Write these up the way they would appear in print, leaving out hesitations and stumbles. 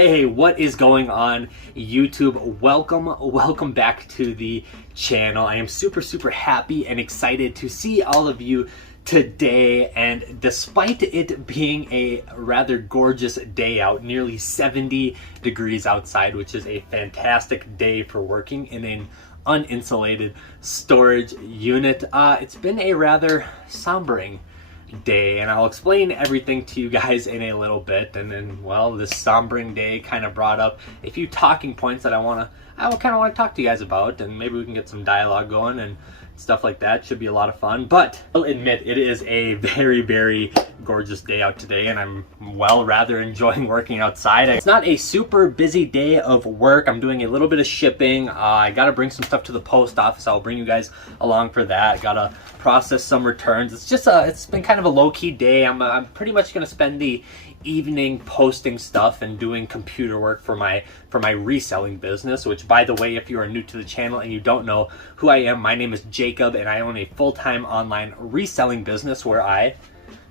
Hey, what is going on YouTube? Welcome back to the channel. I am super happy and excited to see all of you today, and despite it being a rather gorgeous day out, nearly 70 degrees outside, which is a fantastic day for working in an uninsulated storage unit, it's been a rather sombering day, and I'll explain everything to you guys in a little bit. And then, well, this sombering day kind of brought up a few talking points that I kind of want to talk to you guys about, and maybe we can get some dialogue going and stuff like that. Should be a lot of fun. But I'll admit, it is a very gorgeous day out today, and I'm rather enjoying working outside. It's not a super busy day of work. I'm doing a little bit of shipping. I gotta bring some stuff to the post office. I'll bring you guys along for that. Gotta process some returns. It's just it's been kind of a low-key day. I'm pretty much gonna spend the evening posting stuff and doing computer work for my reselling business, which, by the way, if you are new to the channel and you don't know who I am, my name is Jacob, and I own a full-time online reselling business where I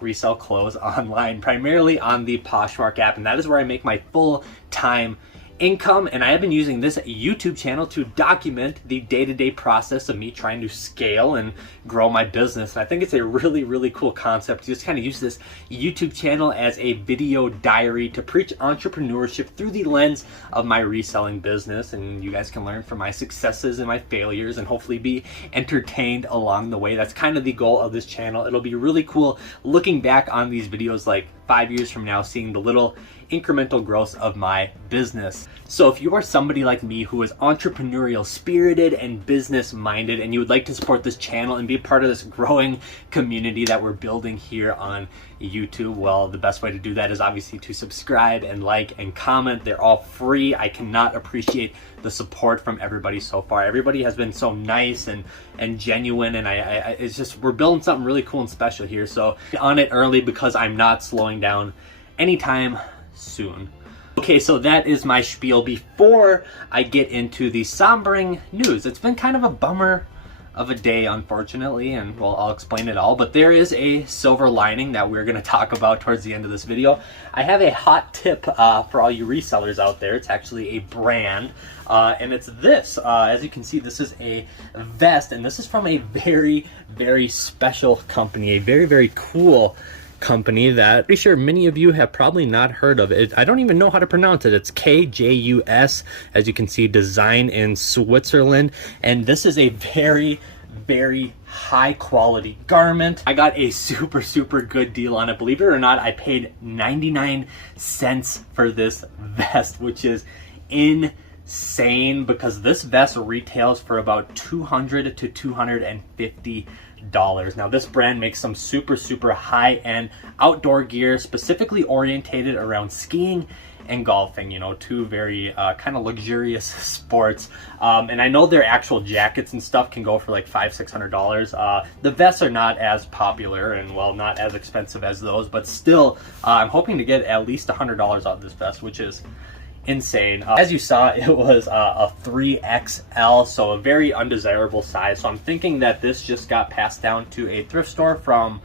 resell clothes online, primarily on the Poshmark app, and that is where I make my full-time income. And I have been using this YouTube channel to document the day-to-day process of me trying to scale and grow my business. And I think it's a really cool concept to just kind of use this YouTube channel as a video diary to preach entrepreneurship through the lens of my reselling business. And you guys can learn from my successes and my failures and hopefully be entertained along the way. That's kind of the goal of this channel. It'll be really cool looking back on these videos like 5 years from now, seeing the little incremental growth of my business. So if you are somebody like me who is entrepreneurial spirited and business minded, and you would like to support this channel and be a part of this growing community that we're building here on YouTube, well, the best way to do that is obviously to subscribe and like and comment. They're all free. I cannot appreciate the support from everybody so far. Everybody has been so nice and genuine, and it's just, we're building something really cool and special here. So on it early, because I'm not slowing down anytime soon. Okay, so that is my spiel. Before I get into the sombering news, it's been kind of a bummer of a day, unfortunately, and well, I'll explain it all, but there is a silver lining that we're going to talk about towards the end of this video. I have a hot tip for all you resellers out there. It's actually a brand, and it's this. As you can see, this is a vest, and this is from a very special company, a very cool company that I'm pretty sure many of you have probably not heard of it. I don't even know how to pronounce it. It's KJUS. As you can see, design in Switzerland, and this is a very high quality garment. I got a super good deal on it. Believe it or not, I paid 99 cents for this vest, which is insane, because this vest retails for about $200 to $250. Now, this brand makes some super high-end outdoor gear, specifically orientated around skiing and golfing, you know, two very kind of luxurious sports. And I know their actual jackets and stuff can go for like $500-600. The vests are not as popular and, well, not as expensive as those, but still, I'm hoping to get at least $100 out of this vest, which is insane. As you saw, it was a 3XL, so a very undesirable size. So I'm thinking that this just got passed down to a thrift store from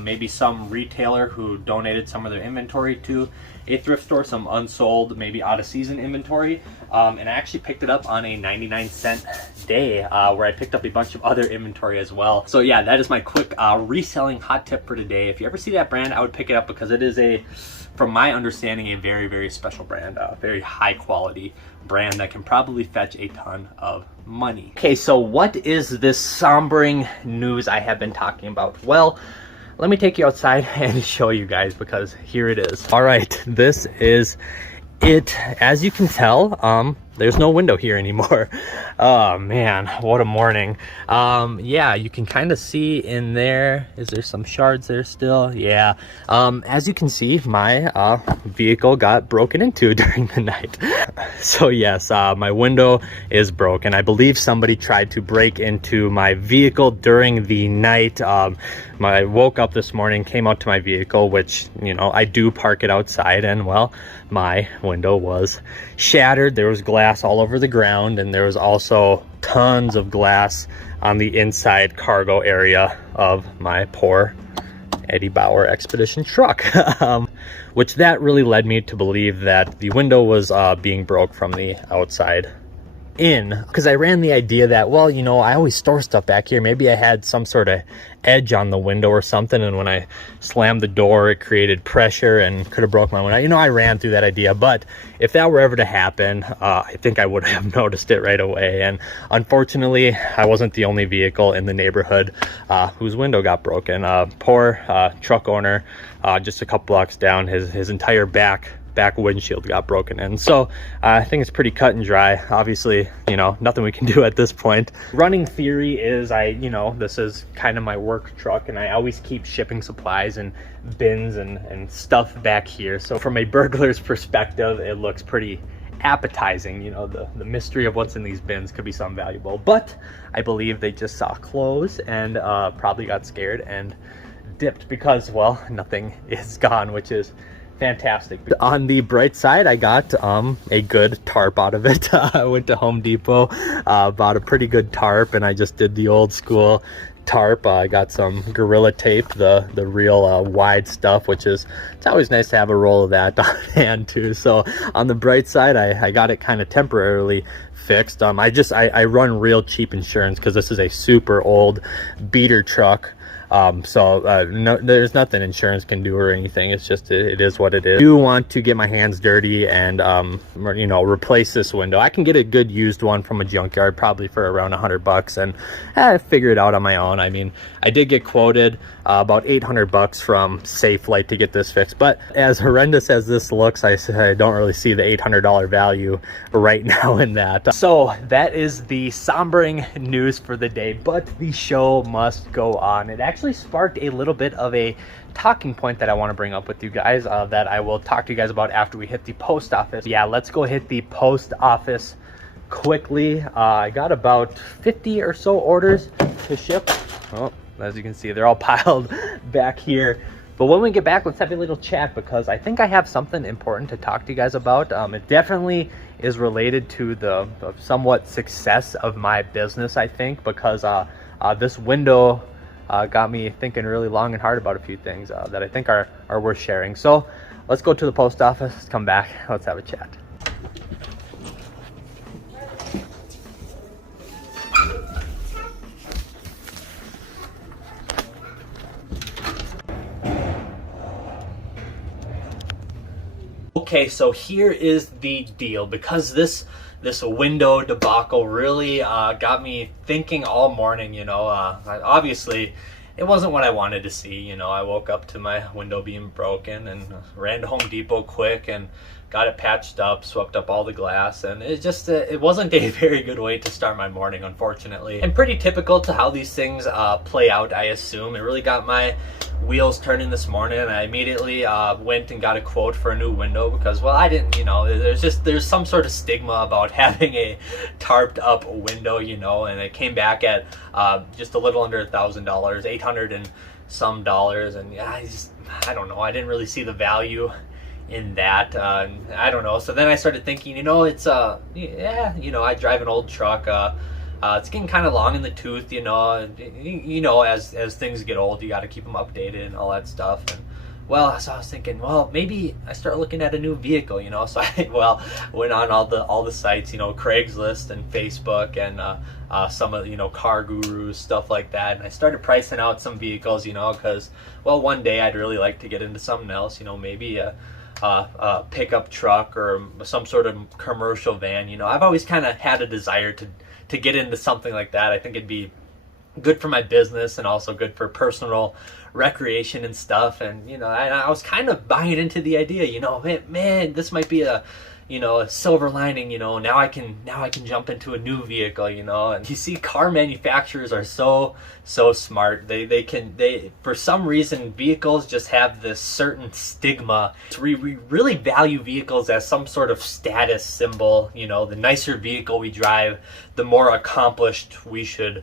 maybe some retailer who donated some of their inventory to a thrift store, some unsold, maybe out of season inventory. And I actually picked it up on a 99-cent day where I picked up a bunch of other inventory as well. So yeah, that is my quick reselling hot tip for today. If you ever see that brand, I would pick it up, because it is from my understanding, a very special brand, a very high quality brand that can probably fetch a ton of money. Okay, so what is this sombering news I have been talking about? Well, let me take you outside and show you guys, because here it is. All right, this is it. As you can tell, there's no window here anymore. Oh man, what a morning. Yeah, you can kind of see in there. Is there some shards there still? Yeah. As you can see, my vehicle got broken into during the night. So yes, my window is broken. I believe somebody tried to break into my vehicle during the night. I woke up this morning, came out to my vehicle, which, you know, I do park it outside, and well, my window was shattered. There was glass all over the ground, and there was also tons of glass on the inside cargo area of my poor Eddie Bauer Expedition truck. Which that really led me to believe that the window was being broke from the outside in, because I ran the idea that, well, you know, I always store stuff back here. Maybe I had some sort of edge on the window or something, and when I slammed the door, it created pressure and could have broke my window. You know, I ran through that idea, but if that were ever to happen, I think I would have noticed it right away. And unfortunately, I wasn't the only vehicle in the neighborhood whose window got broken. Poor truck owner, just a couple blocks down, his entire back windshield got broken in. So I think it's pretty cut and dry. Obviously, you know, nothing we can do at this point. Running theory is you know, this is kind of my work truck, and I always keep shipping supplies and bins and stuff back here. So from a burglar's perspective, it looks pretty appetizing. You know, the mystery of what's in these bins could be something valuable, but I believe they just saw clothes and probably got scared and dipped, because, well, nothing is gone, which is fantastic. On the bright side, I got a good tarp out of it. I went to Home Depot, bought a pretty good tarp, and I just did the old school tarp. I got some Gorilla Tape, the real wide stuff, which is, it's always nice to have a roll of that on hand too. So on the bright side, I got it kind of temporarily fixed. I run real cheap insurance because this is a super old beater truck. No, there's nothing insurance can do or anything. It's just, it is what it is. I do want to get my hands dirty and, you know, replace this window. I can get a good used one from a junkyard, probably for around $100, and figure it out on my own. I mean, I did get quoted about $800 from Safe Light to get this fixed, but as horrendous as this looks, I don't really see the $800 value right now in that. So that is the sombering news for the day, but the show must go on. It actually sparked a little bit of a talking point that I want to bring up with you guys, that I will talk to you guys about after we hit the post office. Yeah, let's go hit the post office quickly. I got about 50 or so orders to ship. Oh, as you can see, they're all piled back here. But when we get back, let's have a little chat, because I think I have something important to talk to you guys about. It definitely is related to the somewhat success of my business, I think, because this window got me thinking really long and hard about a few things that I think are worth sharing. So let's go to the post office, let's come back, let's have a chat. Okay, so here is the deal, because this window debacle really got me thinking all morning. You know, obviously it wasn't what I wanted to see. You know, I woke up to my window being broken and ran to Home Depot quick and got it patched up, swept up all the glass, and it just it wasn't a very good way to start my morning, unfortunately. And pretty typical to how these things play out, I assume. It really got my wheels turning this morning, and I immediately went and got a quote for a new window, because, well, I didn't, you know, there's some sort of stigma about having a tarped up window, you know, and it came back at just a little under $1,000, 800 and some dollars, and yeah, I don't know, I didn't really see the value in that. I don't know. So then I started thinking, you know, it's yeah, you know, I drive an old truck. It's getting kind of long in the tooth, you know. You know, as things get old, you got to keep them updated and all that stuff. And well, so I was thinking, well, maybe I start looking at a new vehicle, you know. So I went on all the sites, you know, Craigslist and Facebook and some of, you know, Car Gurus, stuff like that. And I started pricing out some vehicles, you know, because, well, one day I'd really like to get into something else, you know, maybe a pickup truck or some sort of commercial van. You know, I've always kind of had a desire to get into something like that. I think it'd be good for my business and also good for personal recreation and stuff. And, you know, I was kind of buying into the idea, you know, man, this might be a, you know, a silver lining, you know, now I can jump into a new vehicle, you know. And you see, car manufacturers are so smart. They for some reason, vehicles just have this certain stigma. We really value vehicles as some sort of status symbol, you know. The nicer vehicle we drive, the more accomplished we should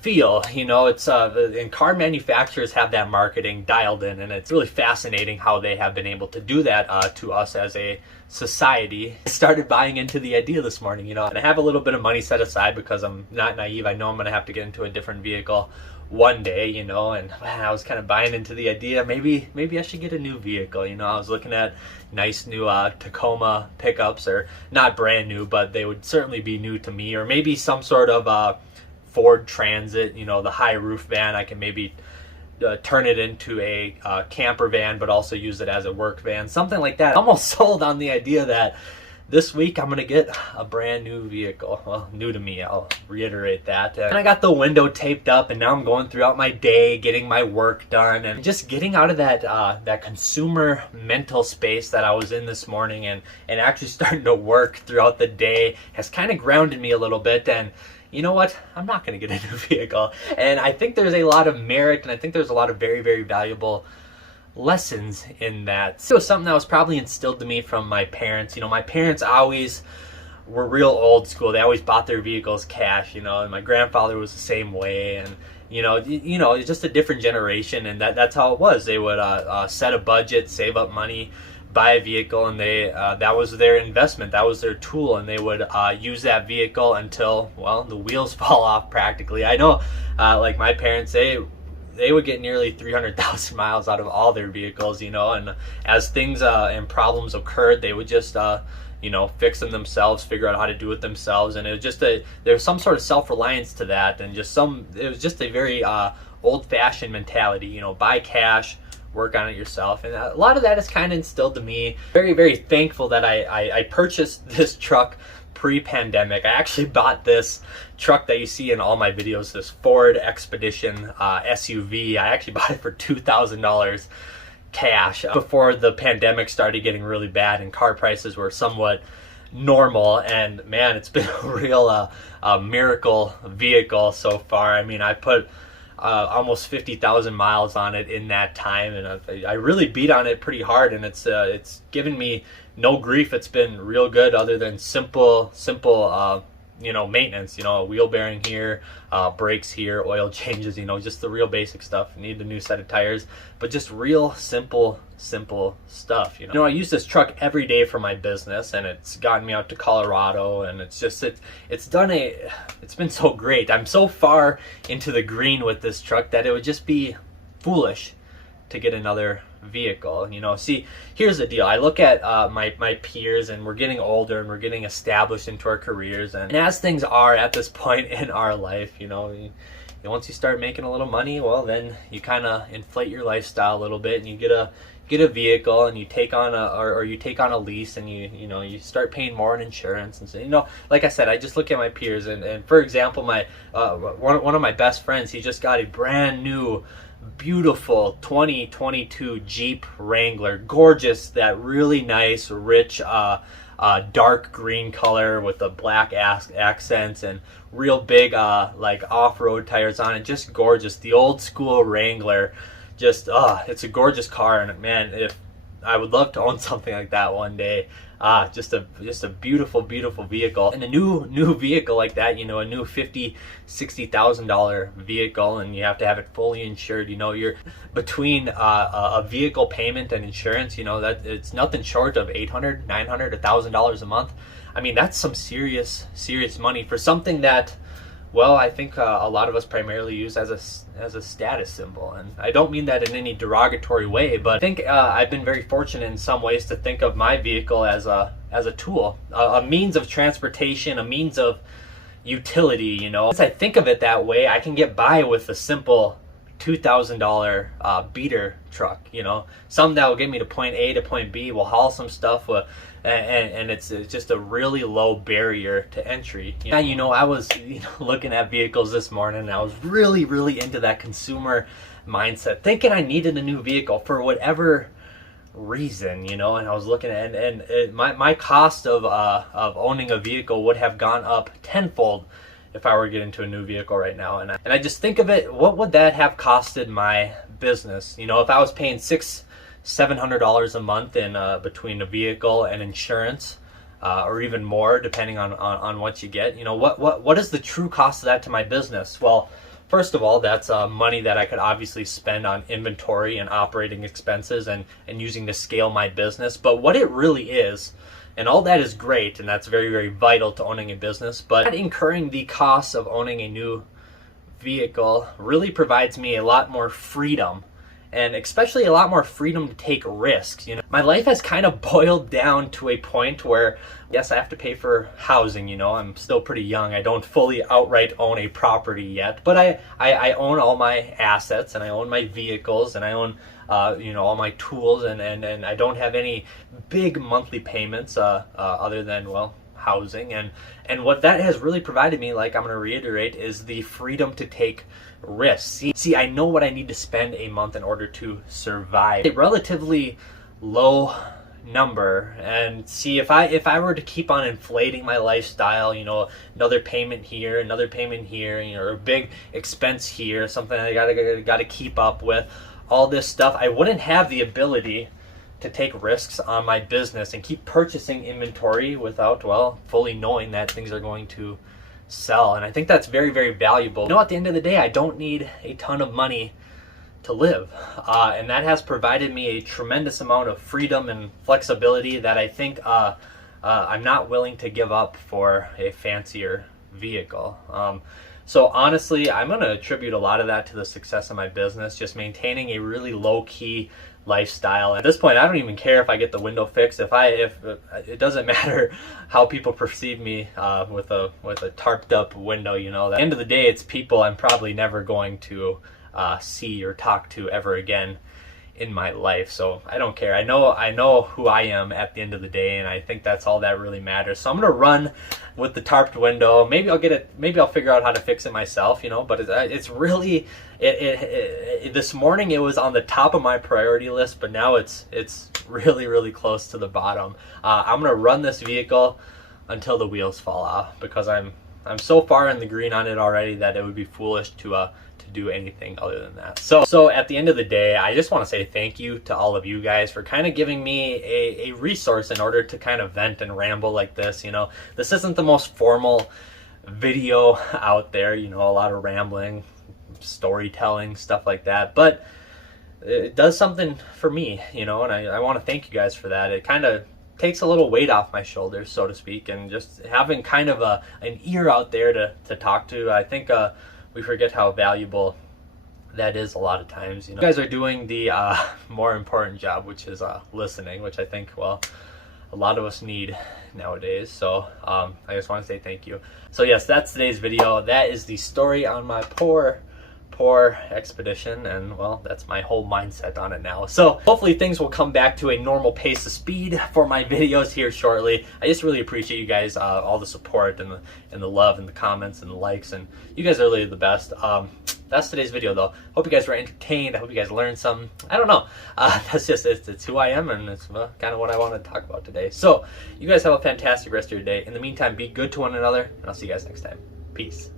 feel, you know. It's and car manufacturers have that marketing dialed in, and it's really fascinating how they have been able to do that to us as a society. I started buying into the idea this morning, you know, and I have a little bit of money set aside because I'm not naive. I know I'm gonna have to get into a different vehicle one day, you know, and man, I was kind of buying into the idea, maybe I should get a new vehicle. You know, I was looking at nice new Tacoma pickups, or not brand new, but they would certainly be new to me, or maybe some sort of Ford Transit, you know, the high roof van. I can maybe turn it into a camper van, but also use it as a work van, something like that. I'm almost sold on the idea that this week I'm gonna get a brand new vehicle. Well, new to me, I'll reiterate that. And I got the window taped up, and now I'm going throughout my day, getting my work done, and just getting out of that consumer mental space that I was in this morning, and actually starting to work throughout the day has kind of grounded me a little bit. And you know what? I'm not gonna get a new vehicle. And I think there's a lot of merit, and I think there's a lot of very, very valuable lessons in that. So something that was probably instilled to me from my parents. You know, my parents always were real old school. They always bought their vehicles cash, you know, and my grandfather was the same way. And you know, it's just a different generation, and that's how it was. They would set a budget, save up money, buy a vehicle, and they that was their investment, that was their tool, and they would use that vehicle until, well, the wheels fall off practically. I know, like my parents, they would get nearly 300,000 miles out of all their vehicles, you know, and as things and problems occurred, they would just, you know, fix them themselves, figure out how to do it themselves. And it was just there was some sort of self-reliance to that, and it was just a very old-fashioned mentality, you know, buy cash, work on it yourself. And a lot of that is kind of instilled to me. Very, very thankful that I purchased this truck pre-pandemic. I actually bought this truck that you see in all my videos, this Ford Expedition SUV. I actually bought it for $2,000 cash before the pandemic started getting really bad and car prices were somewhat normal. And man, it's been a real miracle vehicle so far. I mean, I put almost 50,000 miles on it in that time, and I really beat on it pretty hard, and it's given me no grief. It's been real good, other than simple you know, maintenance, you know, a wheel bearing here, brakes here, oil changes, you know, just the real basic stuff. Need a new set of tires, but just real simple stuff, you know. I use this truck every day for my business, and it's gotten me out to Colorado, and it's been so great. I'm so far into the green with this truck that it would just be foolish to get another vehicle. You know, see, here's the deal. I look at my peers, and we're getting older, and we're getting established into our careers, and as things are at this point in our life, you know, once you start making a little money, well, then you kind of inflate your lifestyle a little bit, and you get a vehicle, and you take on a lease, and you start paying more in insurance. And so, you know, like I said, I just look at my peers, and for example, my one of my best friends, he just got a brand new beautiful 2022 Jeep Wrangler, gorgeous, that really nice rich dark green color with the black accents and real big like off-road tires on it. Just gorgeous, the old school Wrangler. Just it's a gorgeous car, and man, if I would love to own something like that one day. Just a beautiful vehicle, and a new vehicle like that, you know, a new $50,000-$60,000 vehicle, and you have to have it fully insured. You know, you're between a vehicle payment and insurance, you know, that it's nothing short of $800, $900, $1,000 a month. I mean, that's some serious money for something that, well, I think a lot of us primarily use as a status symbol. And I don't mean that in any derogatory way, but I think I've been very fortunate in some ways to think of my vehicle as a tool, a means of transportation, a means of utility, you know. Once I think of it that way, I can get by with a simple $2,000 beater truck, you know, something that will get me to point A to point B, will haul some stuff, and it's just a really low barrier to entry. You know, I was looking at vehicles this morning, and I was really into that consumer mindset, thinking I needed a new vehicle for whatever reason, you know. And I was looking at, and my cost of owning a vehicle would have gone up tenfold if I were to get into a new vehicle right now. And I just think of it, what would that have costed my business? You know, if I was paying $600-$700 a month in between a vehicle and insurance, or even more depending on what you get, you know, what is the true cost of that to my business? Well, first of all, that's money that I could obviously spend on inventory and operating expenses and using to scale my business. But what it really is, and all that is great, and that's very vital to owning a business, but incurring the costs of owning a new vehicle really provides me a lot more freedom, and especially a lot more freedom to take risks. You know, my life has kind of boiled down to a point where, yes, I have to pay for housing. You know, I'm still pretty young. I don't fully outright own a property yet, but I own all my assets, and I own my vehicles, and I own you know, all my tools, and I don't have any big monthly payments other than, well, housing. And what that has really provided me, like I'm going to reiterate, is the freedom to take risks. See, I know what I need to spend a month in order to survive. A relatively low number, and see, if I were to keep on inflating my lifestyle, you know, another payment here, another payment here, you know, or a big expense here, something I gotta keep up with, all this stuff, I wouldn't have the ability to take risks on my business and keep purchasing inventory without, well, fully knowing that things are going to sell. And I think that's very, very valuable. You know, at the end of the day, I don't need a ton of money to live. And that has provided me a tremendous amount of freedom and flexibility that I think I'm not willing to give up for a fancier vehicle. So honestly, I'm going to attribute a lot of that to the success of my business, just maintaining a really low-key lifestyle. At this point, I don't even care if I get the window fixed. If it doesn't matter how people perceive me with a tarped up window. You know, at the end of the day, it's people I'm probably never going to see or talk to ever again in my life. So I don't care. I know who I am at the end of the day, and I think that's all that really matters. So I'm gonna run with the tarped window. Maybe I'll get it. Maybe I'll figure out how to fix it myself. You know, but it's really this morning it was on the top of my priority list, but now it's really, really close to the bottom. I'm gonna run this vehicle until the wheels fall off, because I'm so far in the green on it already that it would be foolish to do anything other than that. So at the end of the day, I just want to say thank you to all of you guys for kind of giving me a resource in order to kind of vent and ramble like this. You know, this isn't the most formal video out there, you know, a lot of rambling, storytelling, stuff like that, but it does something for me, you know, and I want to thank you guys for that. It kind of takes a little weight off my shoulders, so to speak, and just having kind of an ear out there to talk to. I think we forget how valuable that is a lot of times. You know, you guys are doing the more important job, which is listening, which I think, well, a lot of us need nowadays. So I just want to say thank you. So yes, that's today's video. That is the story on my poor expedition, and well, that's my whole mindset on it now. So hopefully things will come back to a normal pace of speed for my videos here shortly. I just really appreciate you guys, all the support and the love and the comments and the likes, and you guys are really the best. That's today's video though. Hope you guys were entertained. I hope you guys learned some. I don't know. That's just it's who I am, and it's kind of what I want to talk about today. So you guys have a fantastic rest of your day. In the meantime, be good to one another, and I'll see you guys next time. Peace.